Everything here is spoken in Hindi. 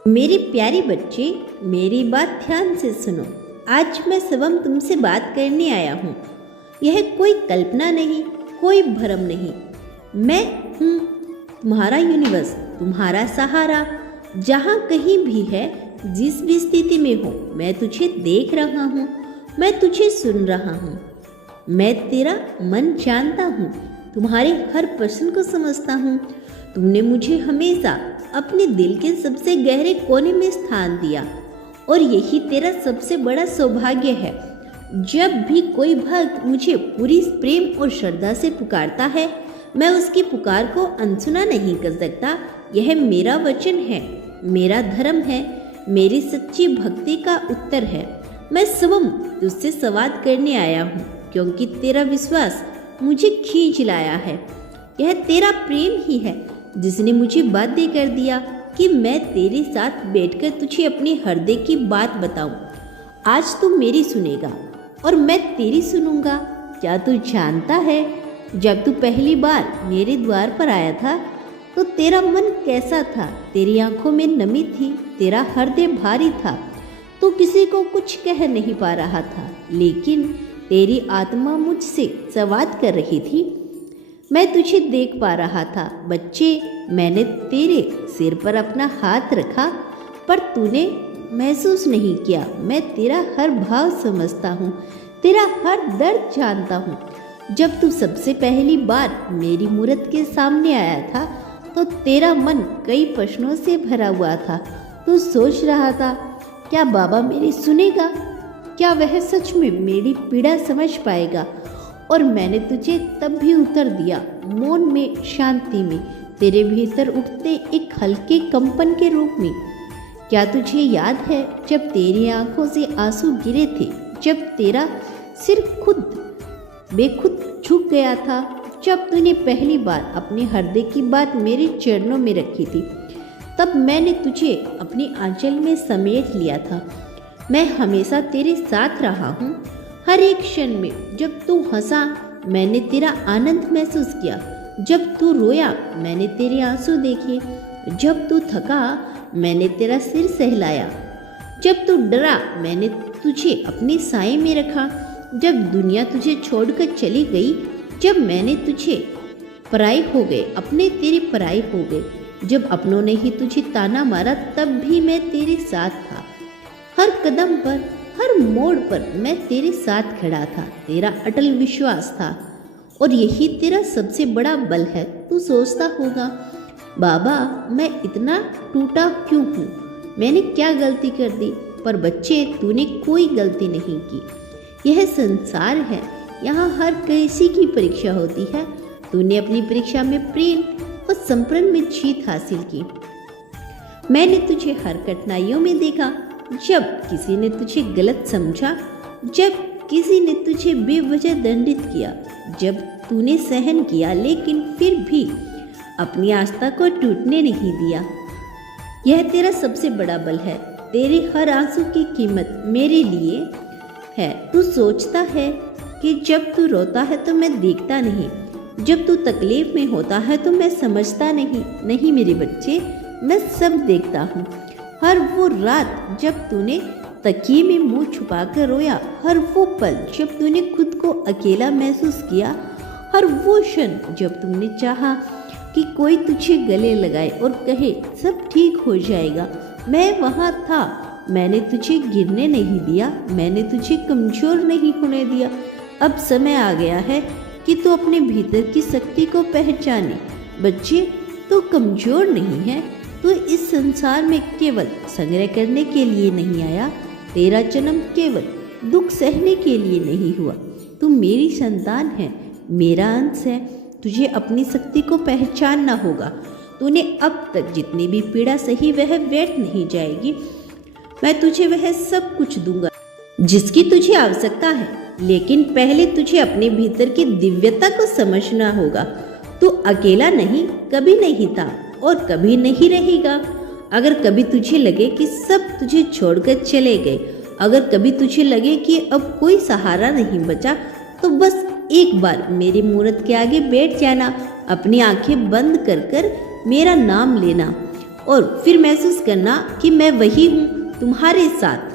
मेरे प्यारे बच्चे, मेरी बात ध्यान से सुनो। आज मैं शिवम तुमसे बात करने आया हूँ। यह कोई कल्पना नहीं, कोई भ्रम नहीं। मैं हूँ तुम्हारा यूनिवर्स, तुम्हारा सहारा। जहाँ कहीं भी है, जिस भी स्थिति में हो, मैं तुझे देख रहा हूँ, मैं तुझे सुन रहा हूँ। मैं तेरा मन जानता हूँ, तुम्हारे हर प्रश्न को समझता हूँ। तुमने मुझे हमेशा अपने दिल के सबसे गहरे कोने में स्थान दिया और यही तेरा सबसे बड़ा सौभाग्य है। जब भी कोई भक्त मुझे पूरी प्रेम और श्रद्धा से पुकारता है, मैं उसकी पुकार को अनसुना नहीं कर सकता। यह मेरा वचन है, मेरा धर्म है, मेरी सच्ची भक्ति का उत्तर है। मैं शिवम तुझसे संवाद करने आया हूँ क्योंकि तेरा विश्वास मुझे खींच लाया है। यह तेरा प्रेम ही है जिसने मुझे बाध्य कर दिया कि मैं तेरे साथ बैठकर तुझे अपने हृदय की बात बताऊं। आज तू मेरी सुनेगा और मैं तेरी सुनूंगा। क्या तू जानता है, जब तू पहली बार मेरे द्वार पर आया था तो तेरा मन कैसा था? तेरी आंखों में नमी थी, तेरा हृदय भारी था, तो किसी को कुछ कह नहीं पा रहा था, लेकिन तेरी आत्मा मुझसे संवाद कर रही थी। मैं तुझे देख पा रहा था। बच्चे, मैंने तेरे सिर पर अपना हाथ रखा, पर तूने महसूस नहीं किया। मैं तेरा हर भाव समझता हूँ, तेरा हर दर्द जानता हूँ। जब तू सबसे पहली बार मेरी मूरत के सामने आया था तो तेरा मन कई प्रश्नों से भरा हुआ था। तू सोच रहा था, क्या बाबा मेरी सुनेगा? क्या वह सच में मेरी पीड़ा समझ पाएगा? और मैंने तुझे तब भी उत्तर दिया, मौन में, शांति में, तेरे भीतर उठते एक हल्के कंपन के रूप में। क्या तुझे याद है जब तेरी आंखों से आंसू गिरे थे, जब तेरा सिर खुद बेखुद झुक गया था, जब तूने पहली बार अपने हृदय की बात मेरे चरणों में रखी थी? तब मैंने तुझे अपनी आंचल में समेट लिया था। मैं हमेशा तेरे साथ रहा हूँ, हर एक क्षण में। जब तू हंसा, मैंने तेरा आनंद महसूस किया। जब तू रोया, मैंने तेरे आंसू देखे। जब तू थका, मैंने तेरा सिर सहलाया। जब तू डरा, मैंने तुझे अपनी साए में रखा। जब दुनिया तुझे छोड़कर चली गई, जब मैंने तुझे पराई हो गए, अपने तेरे पराई हो गए। जब अपनों ने ही तुझे ताना मारा, तब भी मैं तेरे साथ था। हर कदम पर, हर मोड़ पर मैं तेरे साथ खड़ा था। तेरा अटल विश्वास था और यही तेरा सबसे बड़ा बल है। तू सोचता होगा, बाबा मैं इतना टूटा क्यों हूँ? मैंने क्या गलती कर दी? पर बच्चे, तूने कोई गलती नहीं की। यह संसार है, यहाँ हर किसी की परीक्षा होती है। तूने अपनी परीक्षा में प्रेम और संप्रण में जीत हासिल की। मैंने तुझे हर कठिनाइयों में देखा। जब किसी ने तुझे गलत समझा, जब किसी ने तुझे बेवजह दंडित किया, जब तूने सहन किया लेकिन फिर भी अपनी आस्था को टूटने नहीं दिया। यह तेरा सबसे बड़ा बल है। तेरे हर आंसू की कीमत मेरे लिए है। तू सोचता है कि जब तू रोता है तो मैं देखता नहीं, जब तू तकलीफ में होता है तो मैं समझता नहीं। नहीं मेरे बच्चे, मैं सब देखता हूँ। हर वो रात जब तूने तकिए में मुंह छुपाकर रोया, हर वो पल जब तूने खुद को अकेला महसूस किया, हर वो क्षण जब तुमने चाहा कि कोई तुझे गले लगाए और कहे सब ठीक हो जाएगा, मैं वहाँ था। मैंने तुझे गिरने नहीं दिया, मैंने तुझे कमजोर नहीं होने दिया। अब समय आ गया है कि तू अपने भीतर की शक्ति को पहचाने। बच्चे, तू कमजोर नहीं है। तो इस संसार में केवल संग्रह करने के लिए नहीं आया। तेरा जन्म केवल दुख सहने के लिए नहीं हुआ। तू मेरी संतान है, मेरा अंश है। तुझे अपनी शक्ति को पहचानना होगा। तूने अब तक जितनी भी पीड़ा सही, वह व्यर्थ नहीं जाएगी। मैं तुझे वह सब कुछ दूंगा जिसकी तुझे आवश्यकता है, लेकिन पहले तुझे अपने भीतर की दिव्यता को समझना होगा। तू अकेला नहीं, कभी नहीं था और कभी नहीं रहेगा। अगर कभी तुझे लगे कि सब तुझे छोड़कर चले गए, अगर कभी तुझे लगे कि अब कोई सहारा नहीं बचा, तो बस एक बार मेरी मूरत के आगे बैठ जाना, अपनी आंखें बंद कर कर मेरा नाम लेना और फिर महसूस करना कि मैं वही हूँ तुम्हारे साथ।